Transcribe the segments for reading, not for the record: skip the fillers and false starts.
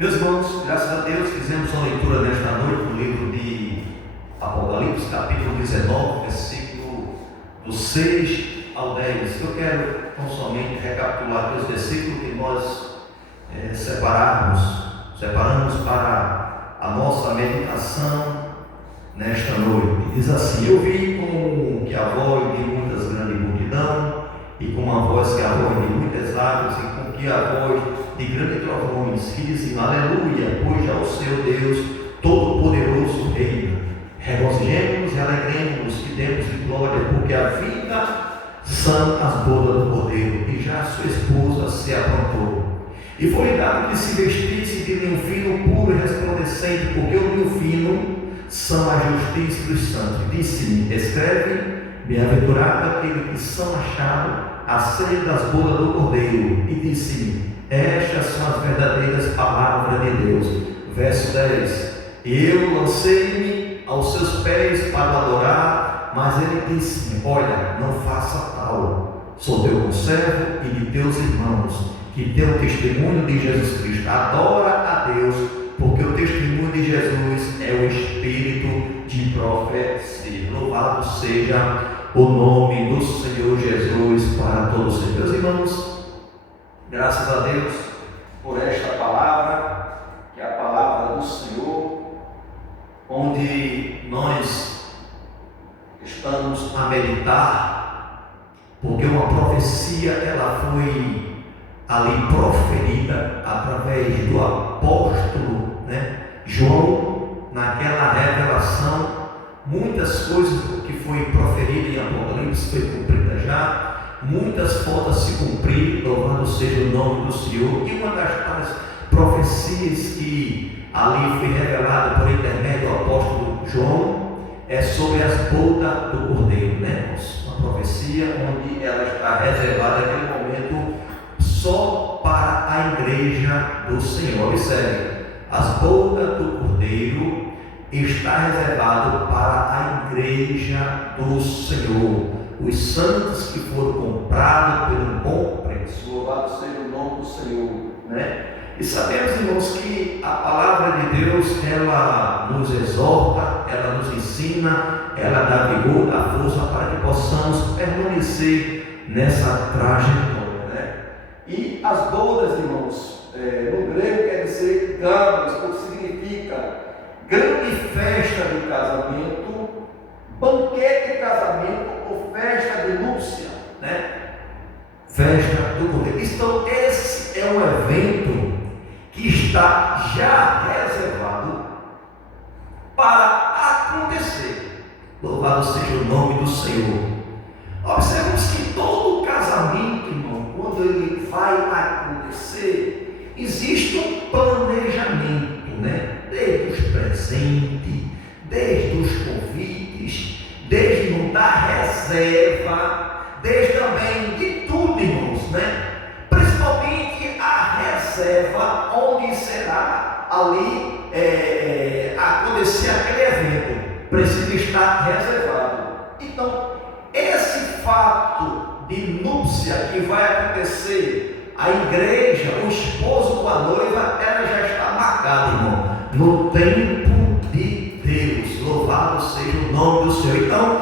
Meus irmãos, graças a Deus, fizemos uma leitura nesta noite no livro de Apocalipse, capítulo 19, versículo do 6 ao 10. Eu quero tão somente recapitular aqui os versículos que nós separamos para a nossa meditação nesta noite. Diz assim: eu vi como que a voz de muitas grande multidão, e com uma voz que a voz de muitas águas, e com que a voz de grandes trovões, que dizem: aleluia, pois já o seu Deus Todo-Poderoso reina. Regozijemos e alegremos-nos que demos de glória, porque a vida são as bodas do Cordeiro, e já sua esposa se aprontou. E foi dado que se vestisse de linho fino, puro e resplandecente, porque o linho fino são a justiça dos santos. Disse-me: escreve, bem-aventurado aquele que são achados a ceia das bodas do Cordeiro. E disse-me: estas são as verdadeiras palavras de Deus. Verso 10: eu lancei-me aos seus pés para o adorar, mas ele disse-me: olha, não faça tal, sou teu conservo e de teus irmãos, que tem o testemunho de Jesus Cristo. Adora a Deus, porque o testemunho de Jesus é o espírito de profecia. Louvado seja o nome do Senhor Jesus para todos os meus irmãos. Graças a Deus por esta palavra, que é a palavra do Senhor, onde nós estamos a meditar, porque uma profecia ela foi ali proferida através do apóstolo, João, naquela revelação. Muitas coisas que foi proferida em Apocalipse foi cumprida já, muitas faltam se cumprir, louvado seja o nome do Senhor. E uma das profecias que ali foi revelada por intermédio do apóstolo João é sobre as bodas do Cordeiro, uma profecia onde ela está reservada naquele momento só para a igreja do Senhor. Observe, as bodas do Cordeiro está reservado para a igreja do Senhor, os santos que foram comprados por um bom preço. Louvado seja o nome do Senhor, E sabemos, irmãos, que a palavra de Deus ela nos exorta, ela nos ensina, ela dá vigor, dá força para que possamos permanecer nessa trajetória. E as bodas, irmãos, no grego quer dizer gamos, o que significa grande festa de casamento, banquete de casamento ou festa de núpcia, Festa do Cordeiro. Então esse é um evento que está já reservado para acontecer. Louvado seja o nome do Senhor. Observamos que todo casamento, irmão, quando ele vai acontecer, existe um planejamento, Desde os presentes, desde os convites, desde montar reserva, desde também de tudo, irmãos, Principalmente a reserva onde será ali acontecer aquele evento, precisa estar reservado. Então, esse fato de núpcia que vai acontecer, a igreja, o esposo com a noiva, ela já está marcada, irmão, no tempo de Deus. Louvado seja o nome do Senhor. Então,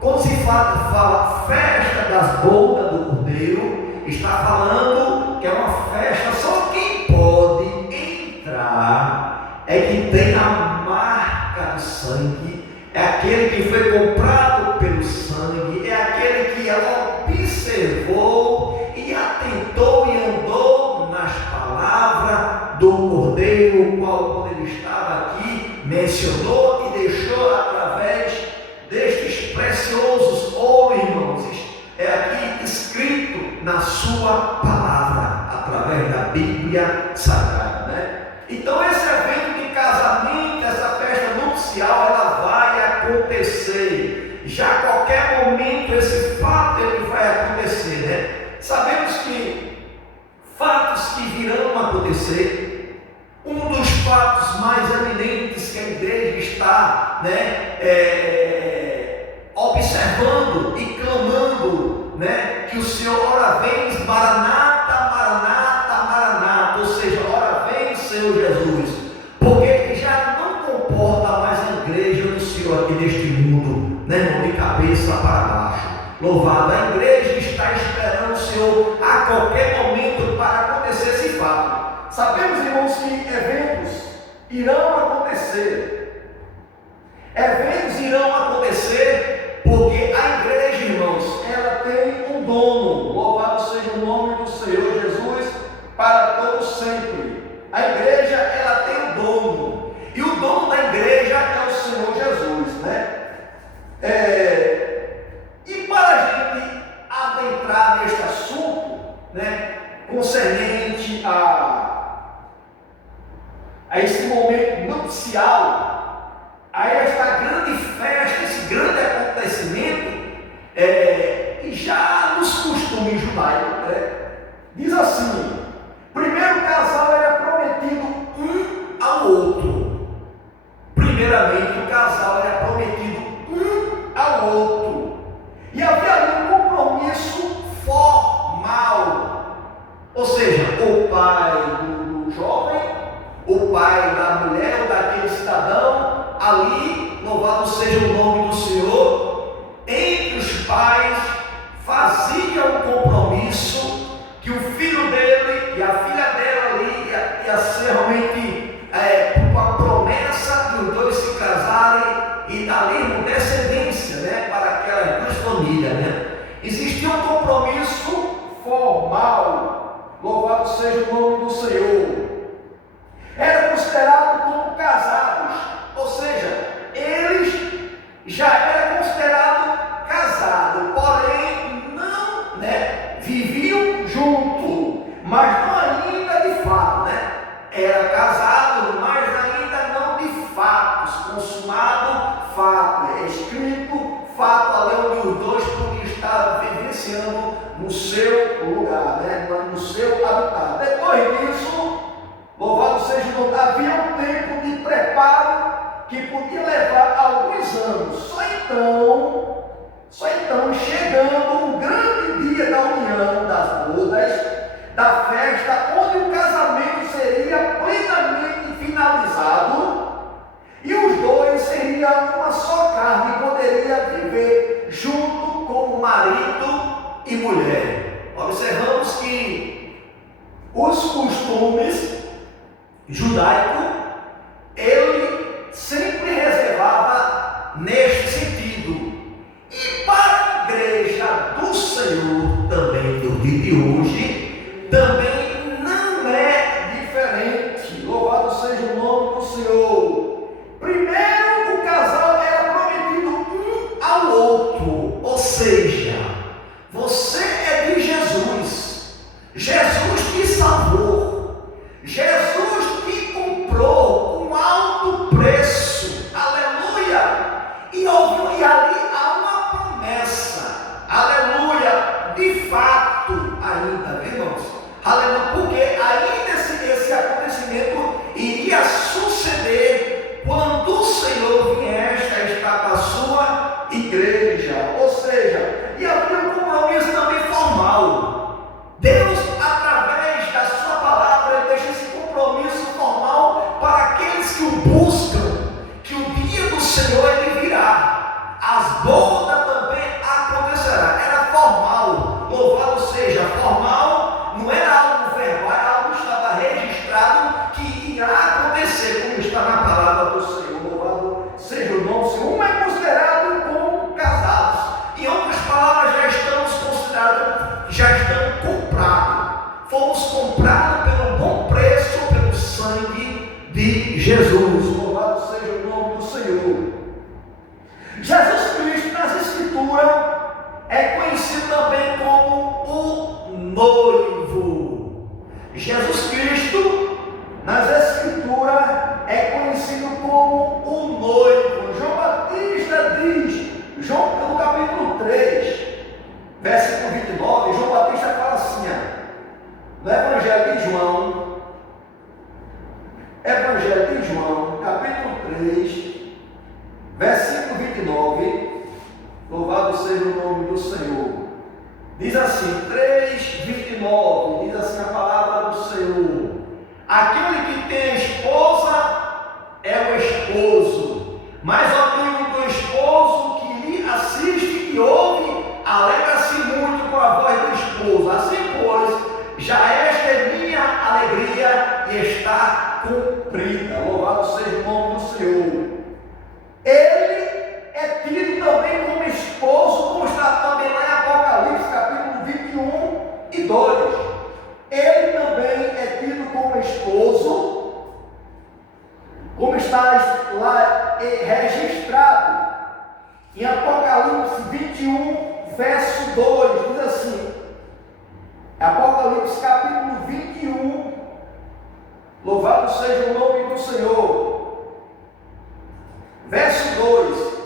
quando se fala festa das bodas do Cordeiro, está falando que é uma festa, só quem pode entrar é quem tem a marca do sangue, é aquele que foi comprado pelo sangue, é aquele que observou e atentou e andou nas palavras do Cordeiro, o qual, quando ele estava aqui, mencionou e deixou através destes preciosos ouro, irmãos, é aqui escrito na sua palavra, através da Bíblia Sagrada, Então esse evento de casamento, essa festa nupcial, ela vai acontecer, já a qualquer momento esse fato ele vai acontecer, Sabemos que fatos que virão a acontecer, um dos fatos mais eminentes que a igreja está observando e clamando, que o Senhor, ora vem, Maranata, Maranata, Maranata, ou seja, ora vem, Senhor. Senhor Jesus, porque já não comporta mais a igreja do Senhor aqui neste mundo, né, irmão, de cabeça para baixo. Louvado, a igreja está esperando o Senhor a qualquer momento para acontecer esse fato. Sabemos, irmãos, que eventos irão acontecer. Eventos irão acontecer porque a igreja, irmãos, ela tem um dono. Louvado seja o nome do Senhor Jesus para todos sempre. A igreja, ela tem um dono. E o dono da igreja é o Senhor Jesus, né? E para a gente adentrar neste assunto, né, concernente a esse momento nupcial, a esta grande festa, esse grande acontecimento, e já nos costumes judaicos, né, diz assim: primeiro o casal era prometido um ao outro. Primeiramente o casal era prometido um ao outro. E havia ali um compromisso formal. Ou seja, o pai do jovem, o pai da mulher ou daquele cidadão, ali, louvado seja o nome do Senhor, entre os pais fazia um compromisso que o filho dele e a filha dela ali ia ser realmente uma promessa de os dois se casarem e dali uma descendência, né, para aquelas duas famílias, né? Existia um compromisso formal, louvado seja o nome do Senhor. Era considerado como casados, ou seja, eles já eram considerados casados, porém não, né, viviam junto, mas não ainda de fato, né? Era casado, mas ainda não de fato, consumado fato, é escrito fato ali onde os dois podiam estar vivenciando no seu lugar, né, no seu habitat. Depois disso, louvado seja o nome, havia um tempo de preparo que podia levar alguns anos. Só então, chegando o grande dia da união, das bodas, da festa, onde o casamento seria plenamente finalizado e os dois seriam uma só carne e poderia viver junto como marido e mulher. Observamos que os costumes judaicos, ele sempre reservava neste sentido. E para a igreja do Senhor, também do dia de hoje, também não é diferente. Louvado seja o nome do Senhor. Primeiro, o casal era prometido um ao outro, ou seja, você é de Jesus, Jesus te salvou, Jesus te comprou com alto preço, aleluia, e ali há uma promessa, aleluia, de fato ainda, irmãos, aleluia, porque ainda esse acontecimento iria suceder quando o Senhor viesse a estar com a sua igreja, ou seja, e havia um compromisso também formal. Deus, através da sua palavra, ele deixa esse compromisso formal para aqueles que o buscam, que o dia do Senhor ele virá, as bodas também acontecerá. Era formal, louvado seja, formal, não era algo verbal, era algo que estava registrado, que irá acontecer, como está na palavra do Senhor. Louvado seja o nome do Senhor. Um é considerado como casados, em outras palavras, já estamos comprados, fomos comprados pelo bom preço, pelo sangue de Jesus. Louvado seja o nome do Senhor. Jesus Cristo nas Escrituras é conhecido também como o noivo. Jesus Cristo nas Escrituras é conhecido como o noivo. João Batista diz, no capítulo 3, versículo 29, João Batista fala assim, no Evangelho de João, capítulo 3, versículo 29, louvado seja o nome do Senhor. Diz assim, 3:29, diz assim a palavra do Senhor: aquele que tem e está cumprida. Louvado seja o nome do Senhor. Ele é tido também como esposo, como está também lá em Apocalipse, capítulo 21 e 2. Ele também é tido como esposo, como está lá registrado em Apocalipse 21, verso 2, diz assim, Apocalipse capítulo 21, louvado seja o nome do Senhor, verso 2,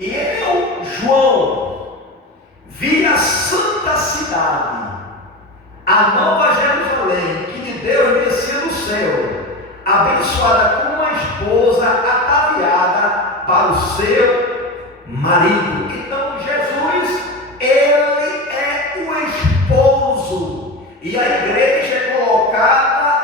e eu, João, vi a santa cidade, a nova Jerusalém, que de Deus descia do céu, abençoada como uma esposa ataviada para o seu marido. Então Jesus, ele é o esposo, e a igreja é colocada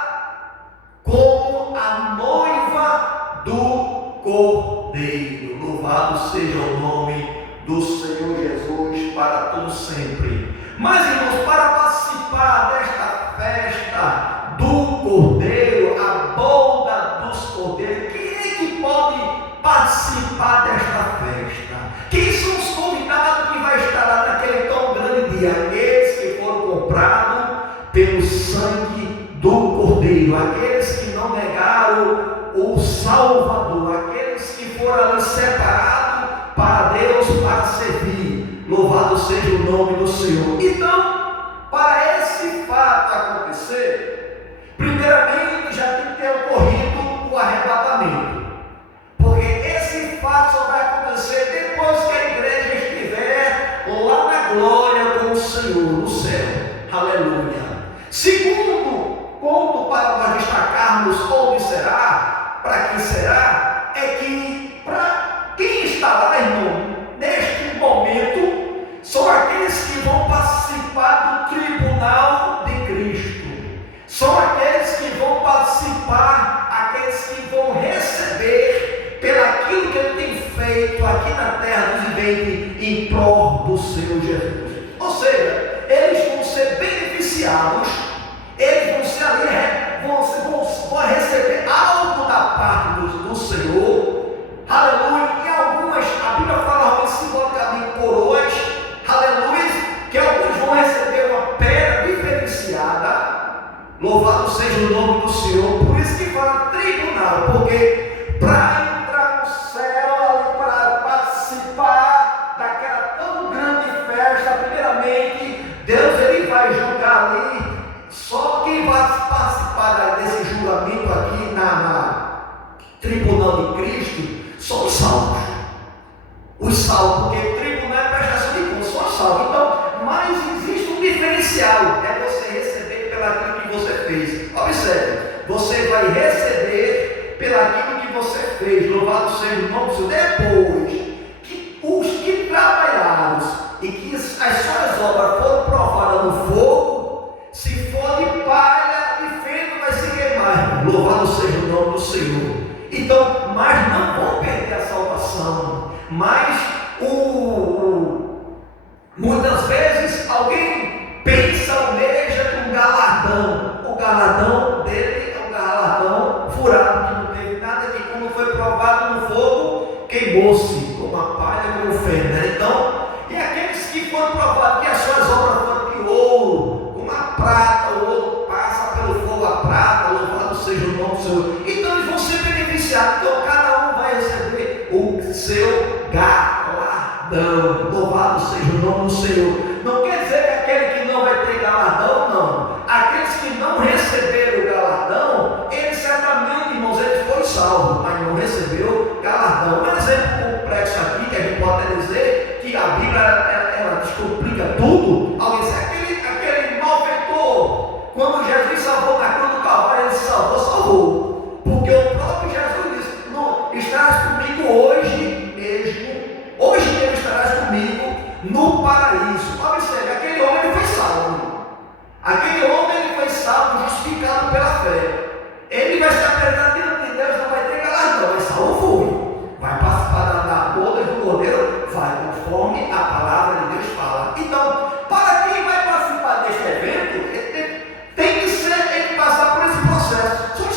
como a noiva do Cordeiro. Louvado seja o nome do Senhor Jesus para todo sempre. Mas, irmãos, para participar desta festa do Cordeiro, a boda dos Cordeiros, quem é que pode participar desta festa? Quem são os convidados que vai estar lá naquele tão grande dia? Aqueles que foram comprados pelo sangue do Cordeiro, aqueles que não negaram o Salvador, aqueles que foram ali separados para Deus, para servir. Louvado seja o nome do Senhor. Então, para esse fato acontecer, primeiramente já tem que ter ocorrido o arrebatamento, porque esse fato só vai acontecer depois que a igreja estiver lá na glória com o Senhor, no céu. Aleluia. Segundo ponto para nós destacarmos onde será, para quem será, é que para quem está lá, irmão, neste momento, são aqueles que vão participar do tribunal de Cristo, são aqueles que vão participar, aqueles que vão receber pelaquilo que ele tem feito aqui na terra dos viventes em prol do Senhor Jesus. Ou seja, eles vão ser beneficiados, eles vão ser ali, vão receber algo da parte do Senhor, aleluia. E algumas, a Bíblia fala realmente simbolicamente coroas, aleluia, que alguns vão receber uma pedra diferenciada. Louvado seja o nome do Senhor. Por isso que fala tribunal, porque para entrar no céu, para participar daquela tão grande festa, primeiramente Deus ele vai julgar ali. Só quem vai participar desse julgamento aqui na tribunal de Cristo são os salvos. Os salvos, porque tribunal é prestação de contas, são os salvos. Então, mas existe um diferencial, é você receber pelaquilo que você fez. Observe, você vai receber pelaquilo que você fez. Louvado seja o nome do Senhor. Depois que os que trabalharam e que as suas obras foram provadas no fogo, se for de palha e feno vai se queimar. Louvado seja o nome do Senhor. Então, mas não vão perder a salvação. Mas muitas vezes alguém pensa, almeja um galardão. O galardão dele é um galardão furado, que não teve nada de como foi provado no fogo, queimou-se como a palha, como o feno. Então, e aqueles que foram provados que as suas obras foram de ouro, como a prata, o ouro passa pelo fogo a prata, louvado seja o nome do Senhor. Então eles vão ser beneficiados. Então cada um vai receber o seu galardão. Louvado seja o nome do Senhor. Não quer dizer que aquele que não vai ter galardão, não. Aqueles que não receberam o galardão, eles certamente, irmãos, eles foram salvos, mas não recebeu galardão. Um exemplo complexo aqui que a gente pode dizer que a Bíblia ela descomplica tudo. Alguém diz, aquele malfeitor, quando Jesus salvou na cruz do Calvário, ele salvou. Porque o próprio Jesus disse, não, estarás comigo hoje mesmo, hoje mesmo estarás comigo no paraíso. Observe, aquele homem ele foi salvo. Aquele homem ele foi salvo, justificado pela fé. Ele vai estar perante diante de Deus, não vai ter galardão, mas salvo foi. Vai participar da boda do Cordeiro, vai conforme a palavra de Deus fala. Então, para quem vai participar deste evento, tem que ser, tem que passar por esse processo. Só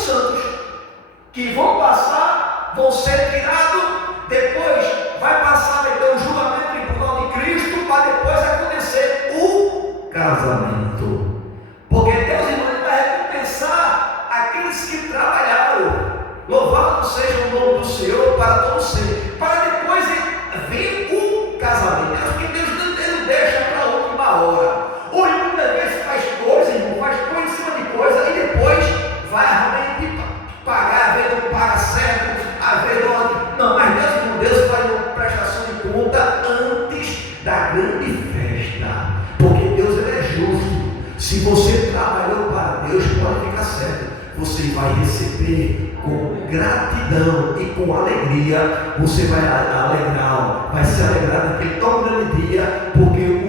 ser tirado, depois vai passar, vai ter o julgamento tribunal de Cristo, para depois acontecer o casamento. Porque Deus, irmão, Ele vai recompensar aqueles que trabalharam. Louvado seja o nome do Senhor para todos sempre. Para depois vir o casamento. É porque Deus não deixa para a última hora. Ou ele muitas vezes faz coisa, irmão, faz coisa em cima de coisa, e depois vai realmente pagar, a vez não paga certo, a vez não. Mas Deus, irmão, Deus faz uma prestação de conta antes da grande festa. Porque Deus, Ele é justo. Se você trabalhou para Deus, pode ficar certo. Você vai receber com gratidão e com alegria. Você vai alegrar, vai se alegrar naquele tão grande dia, porque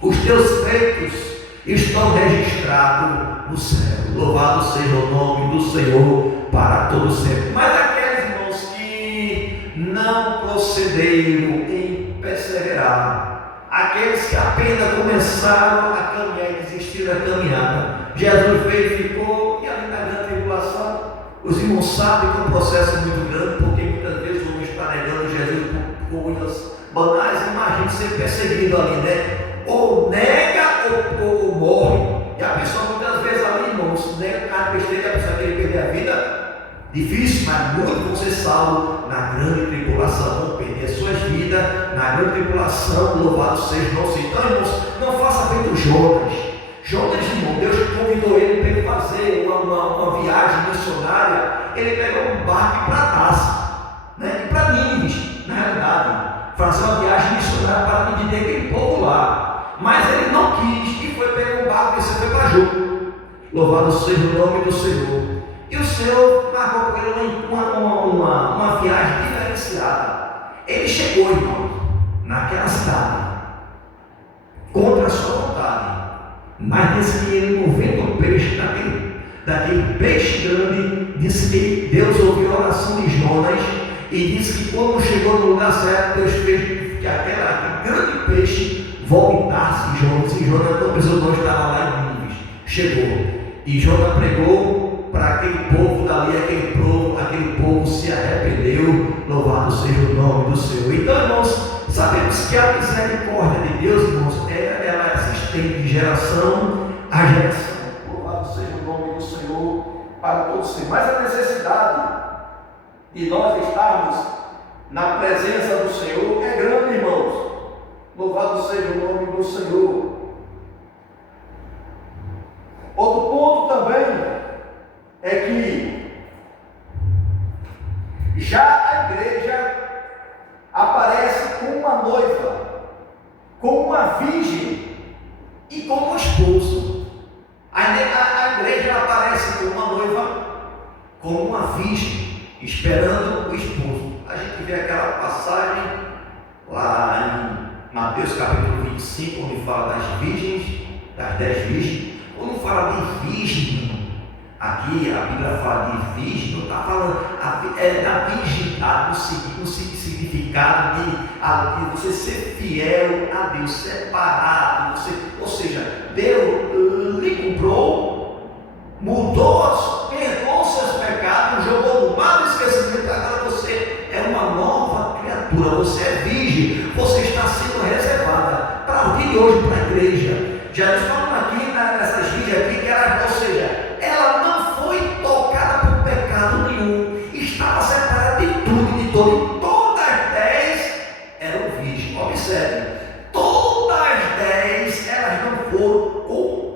os teus feitos estão registrados no céu. Louvado seja o nome do Senhor para todos sempre. Mas aqueles irmãos que não procederam em perseverar, aqueles que apenas começaram a caminhar e desistiram da caminhada, Jesus veio e ficou, e ali na grande tribulação, os irmãos sabem que é um processo muito grande, porque muitas vezes o homem está negando Jesus por coisas banais. Imagina ser perseguido ali, né? Ou nega ou morre. E a pessoa muitas vezes ali, irmãos, nega cada besteira, a pessoa quer perder a vida. Difícil, mas muito vão ser salvos na grande tribulação, vão perder suas vidas na grande tribulação. Louvado seja o nosso Senhor. Então, irmãos, não faça feito Jonas. Jonas, irmão, Deus convidou ele para ele fazer uma viagem missionária. Ele pegou um barco para Tarso, né? E para Nínive, na realidade, fazer uma viagem missionária para dividir aquele povo lá. Mas ele não quis e foi pegar um barco e você foi para Jope. Louvado seja o nome do Senhor. E o Senhor marcou com ele uma viagem diferenciada. Ele chegou, irmão, naquela cidade, contra a sua vontade. Mas disse que ele, movendo o peixe, daquele peixe grande, disse que Deus ouviu a oração de Jonas e disse que quando chegou no lugar certo, Deus fez que aquele grande peixe vomitasse Jonas. E Jonas não precisou, não estava lá em Nínive. Chegou. E Jonas pregou para aquele povo dali, aquele povo se arrependeu. Louvado seja o nome do Senhor. Então, irmãos, sabemos que a misericórdia de Deus, irmãos, ela existe de geração a geração. Louvado seja o nome do Senhor para todos sempre. Mas a necessidade de nós estarmos na presença do Senhor é grande, irmãos. Louvado seja o nome do Senhor. Outro ponto também é que já a igreja aparece com uma noiva, com uma virgem e com um esposo. A igreja aparece com uma noiva, com uma virgem, esperando o esposo. A gente vê aquela passagem lá em Mateus capítulo 25, onde fala das virgens, das 10 virgens. Quando fala de virgem, aqui a Bíblia fala de virgem, não está falando da virgindade no significado de você ser fiel a Deus, separado, ou seja, Deus lhe comprou, mudou, perdoou seus pecados, jogou no mar do esquecimento. Agora você é uma nova criatura, você é virgem, você está sendo reservada para o dia de hoje, para a igreja. Jesus falando aqui nessas virgens aqui, que ela, ou seja, ela não foi tocada por pecado nenhum, estava separada de tudo e de todo. E todas as 10 eram virgens. Observe, todas as 10 elas não foram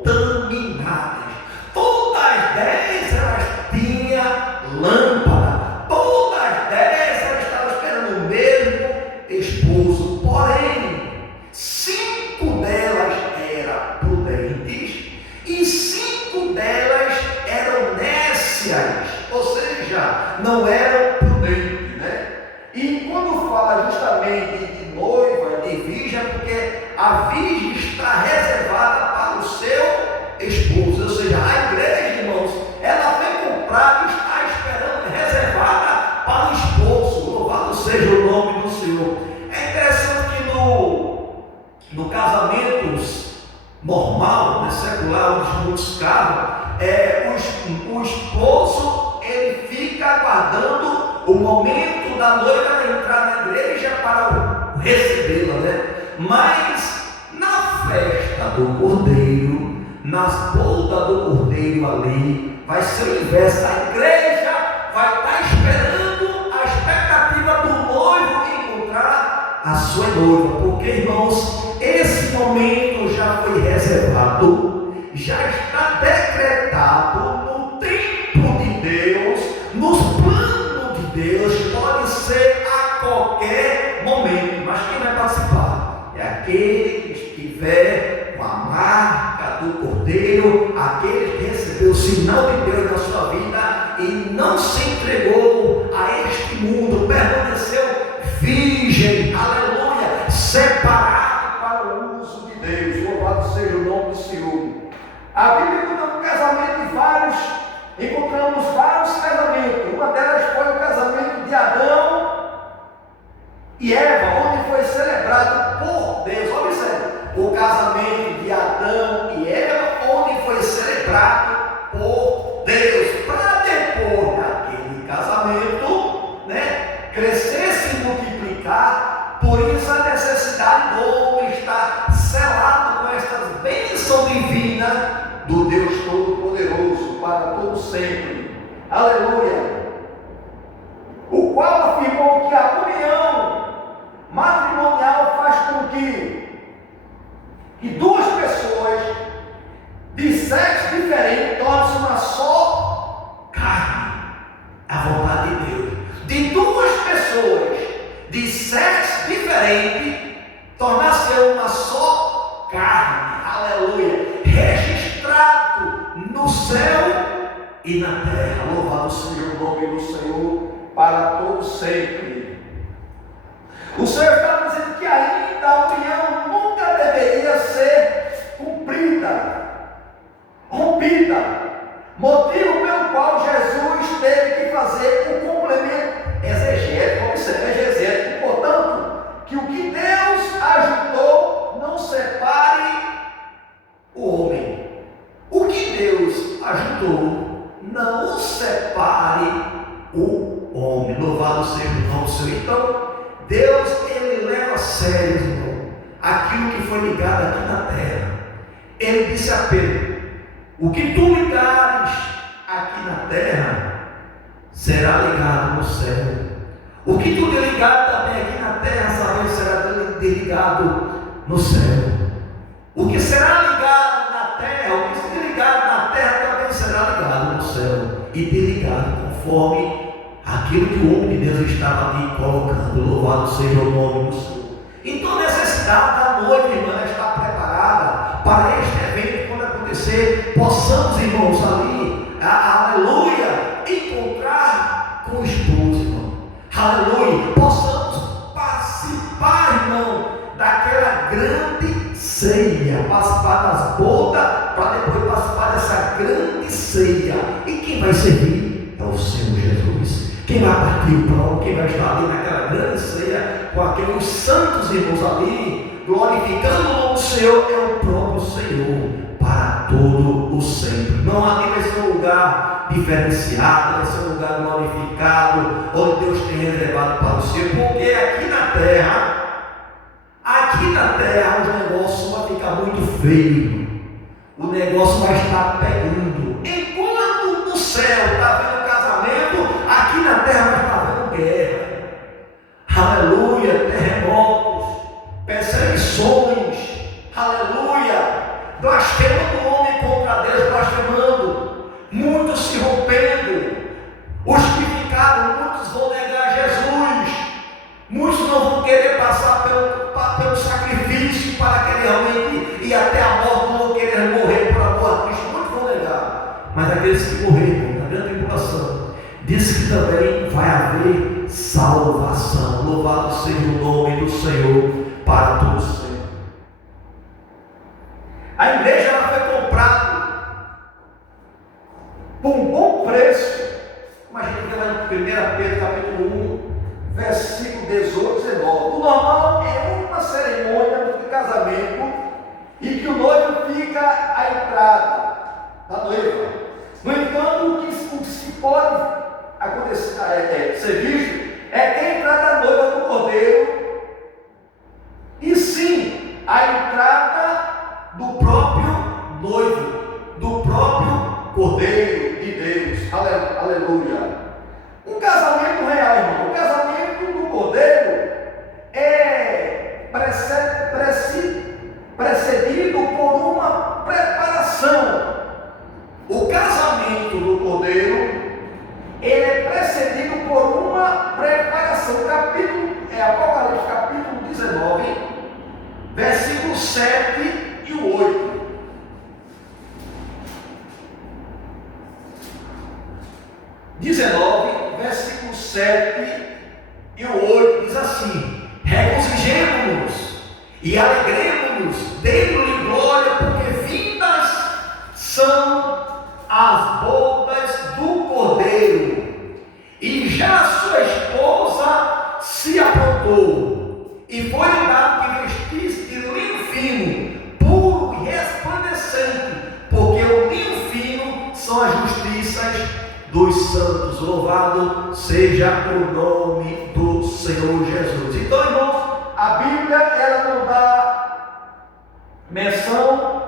contaminadas. Todas as 10 elas tinham lâmpada. Todas as 10 elas estavam esperando o mesmo esposo. Porém, 5 delas eram prudentes e 5 delas eram nécias, ou seja, não eram prudentes, né? E quando fala justamente de noiva, de virgem, é porque a virgem está reservada para o seu esposo, ou seja, a igreja, irmãos, ela foi comprada e está esperando, reservada para o esposo. Louvado seja o nome do Senhor. É interessante que no casamento normal, né, secular, onde muitos casam, o esposo ele fica aguardando o momento da noiva entrar na igreja para recebê-la, né? Mas na festa do Cordeiro, nas bodas do Cordeiro ali, vai ser o inverso. A igreja vai estar esperando a expectativa do noivo encontrar a sua noiva, porque, irmãos, esse momento já foi reservado, já está decretado no tempo de Deus, nos planos de Deus. Pode ser a qualquer momento, mas quem vai participar é aquele que estiver com a marca do Cordeiro, aquele que recebeu o sinal de Deus na sua vida e não se entregou a este mundo, permaneceu virgem, aleluia, separado para o uso de Deus. Louvado seja o nome do Senhor. A Bíblia conta um casamento de vários, encontramos vários casamentos. Uma delas foi o casamento de Adão e Eva, onde foi celebrado por Deus. Observe, o casamento de Adão e Eva, onde foi celebrado por Deus, para depois daquele casamento, né, crescer, se multiplicar. Por isso a necessidade do homem estar selado com estas bênçãos divinas do Deus Todo-Poderoso para todo sempre. Aleluia. O qual afirmou que a união matrimonial faz com que duas pessoas de sexo diferente tornem-se uma só carne. A vontade de Deus. De duas pessoas de sexo diferente tornar-se uma só carne. Aleluia. Registrado no céu e na terra. Louvado seja o nome do Senhor para todo sempre. O Senhor está dizendo que ainda a união nunca deveria ser cumprida, rompida, motivo pelo qual Jesus teve que fazer um complemento exegético, exegético, portanto, que o que Deus ajuntou não separe o homem. O que Deus ajuntou não separe o homem. Louvado seja o nome do Senhor. Então, Deus, Ele leva a sério, irmão, aquilo que foi ligado aqui na terra. Ele disse a Pedro: o que tu ligares aqui na terra será ligado no céu. O que tu ligar também aqui na terra será ligado no céu. O que será ligado na terra, o que será ligado na terra também será ligado no céu. E ligado conforme aquilo que o homem de Deus estava ali colocando. Louvado seja o nome do Senhor. Então a necessidade da noiva, irmã, está preparada para este evento. Quando acontecer, possamos, irmãos, ali, aleluia, encontrar com o esposo, irmão. Aleluia, possamos participar, irmão, daquela grande ceia, participar das bodas, para depois participar dessa grande ceia. E quem vai servir é o Senhor Jesus. Quem vai partir o pão, quem vai estar ali naquela grande ceia, com aqueles santos irmãos ali, glorificando o nome do Senhor, é o próprio Senhor, para todo o sempre. Não, ali vai ser um lugar diferenciado, vai ser um lugar glorificado, onde Deus tem reservado para o Senhor, porque aqui na terra o negócio vai ficar muito feio, o negócio vai estar pegando. Enquanto no céu está havendo casamento, aqui na terra vai estar havendo guerra, aleluia, terremotos, perseguições, aleluia, blasfemando o homem contra Deus, blasfemando, muitos se rompendo, os que ficaram, muitos vão negar Jesus, muitos não vão querer passar pelo sacrifício para que ele realmente ir até a morte, não vão querer morrer por amor a Cristo, muitos vão negar. Mas aqueles que morreram na grande tribulação, diz que também vai haver salvação. Louvado seja o nome do Senhor para todos sempre. A igreja ela foi comprada por um bom preço. Imagina que lá em 1 Pedro capítulo 1, versículo 18 e 19. O normal é uma cerimônia de casamento e que o noivo fica à entrada da noiva. No entanto, o que se pode acontecer ser visto é que a entrada da noiva do Cordeiro, e sim a entrada do próprio noivo, do próprio Cordeiro de Deus. Aleluia. Um casamento real, irmão. O casamento do Cordeiro é precedido por uma preparação. O casamento do Cordeiro, ele é precedido por uma preparação. Apocalipse capítulo 19, versículo 7 e o 8. Versículo 7 e o 8 diz assim: regozijemo-nos e alegremo-nos, demos-lhe glória, porque vindas são as bodas do Cordeiro, e já sua esposa se aprontou, e foi-lhe dado que vestisse de linho fino, puro e resplandecente, porque o linho fino são as justiças dos santos. Louvado seja o nome do Senhor Jesus. Então, irmãos, a Bíblia, ela não dá menção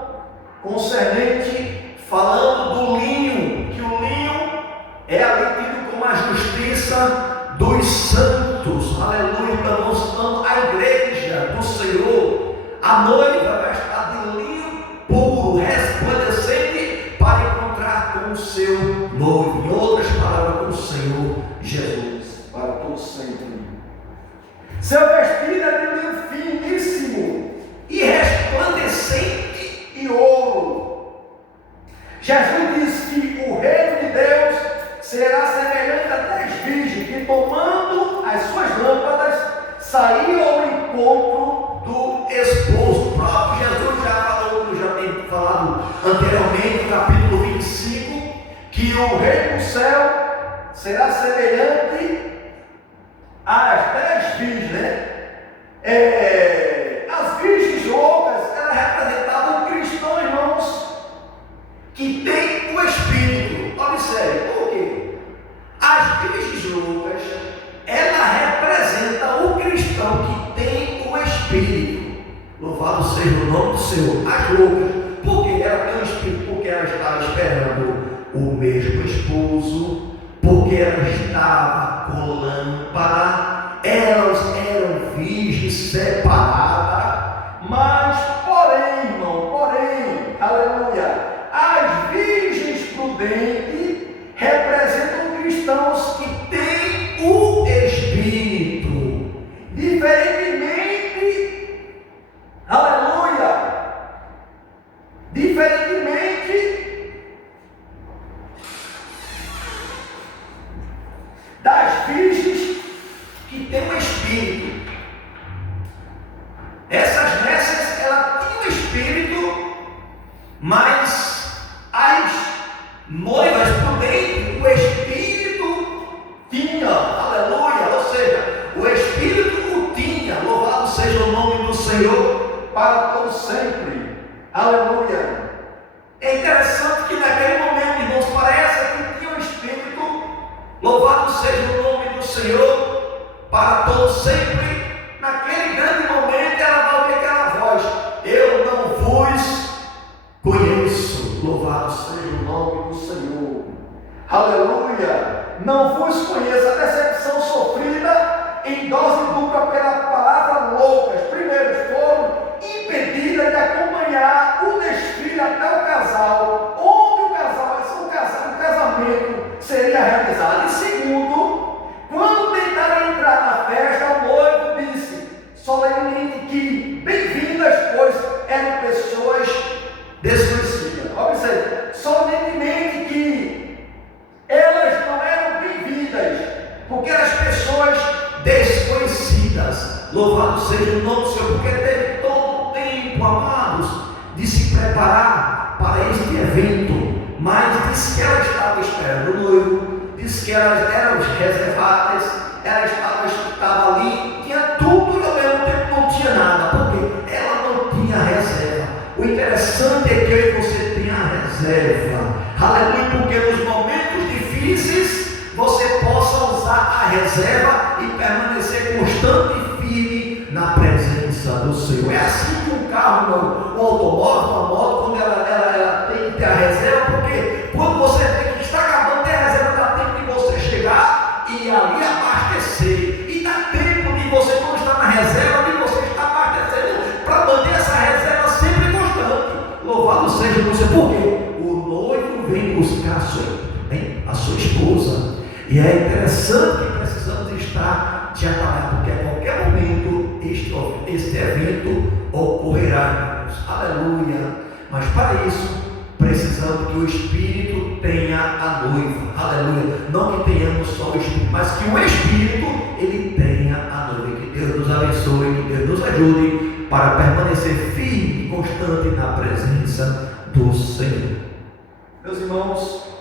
concernente falando do linho, que o linho é ali tido como a justiça dos santos. Aleluia. Então, nós estamos a igreja do Senhor, a noiva vai estar de linho puro, resplandecente, para encontrar com o seu noivo. Em outras palavras, com o Senhor Jesus, para todo sempre. Seu vestido é de linho finíssimo e resplandecente e ouro. Jesus disse que o reino de Deus será semelhante a 10 virgens que, tomando as suas lâmpadas, saíam ao encontro do esposo. O próprio Jesus já falou, como já tem falado anteriormente, no capítulo 25, que o reino do céu será semelhante às 10 virgens, né? As virgens loucas, elas representavam cristãos, irmãos, que têm o Espírito. Observe, por quê? As virgens loucas, ela representa o cristão que tem o Espírito. Louvado seja o nome do Senhor. As loucas, porque ela tem o Espírito, porque ela estava esperando o mesmo esposo, porque ela estava com lâmpada, elas eram virgens separadas, mas porém, aleluia, as virgens prudentes representam cristãos que têm o Espírito, diferentemente, aleluia, das virgens que têm o Espírito. Essas nessas, elas tinham o Espírito, mas as noivas prudentes, o Espírito tinha, aleluia, ou seja, o Espírito o tinha. Louvado seja o nome do Senhor para todo sempre, aleluia. É interessante que naquele momento, irmãos, parece que tinha o Espírito. Louvado seja o nome do Senhor para todo sempre. Naquele grande momento, ela vai ouvir aquela voz: eu não vos conheço. Louvado seja o nome do Senhor, aleluia. Não vos conheço. A decepção sofrida em dose dupla pela palavra loucas. Primeiro, foram impedidas de acompanhar o desfile até o casal, onde o casamento seria realizado. E segundo, quando tentaram entrar na festa, o noivo disse solenemente que bem-vindas, pois eram pessoas desconhecidas. Observe, solenemente que elas não eram bem-vindas, porque eram pessoas desconhecidas. Louvado seja o nome do Senhor, porque teve todo o tempo, amados, de se preparar para este evento. Mas disse que ela estava esperando o noivo, disse que elas eram reservadas, ela estava ali, tinha tudo e ao mesmo tempo não tinha nada, porque ela não tinha reserva. O interessante é que eu e você tenha reserva, aleluia, porque nos momentos difíceis você possa reserva e permanecer constante e firme na presença do Senhor. É assim que um carro, um automóvel, uma moto, quando ela tem que ter a reserva, porque quando você tem que estar acabando, tem a reserva, dá tempo de você chegar e ali abastecer. E dá tempo de você, quando está na reserva, de você estar abastecendo para manter essa reserva sempre constante. Louvado seja você, porque o noivo vem buscar a sua esposa. E é interessante que precisamos estar de atalho, porque a qualquer momento este evento ocorrerá. Aleluia. Mas para isso precisamos que o Espírito tenha a noiva. Aleluia. Não que tenhamos só o Espírito, mas que o Espírito ele tenha a noiva. Que Deus nos abençoe, que Deus nos ajude para permanecer firme e constante na presença do Senhor. Meus irmãos,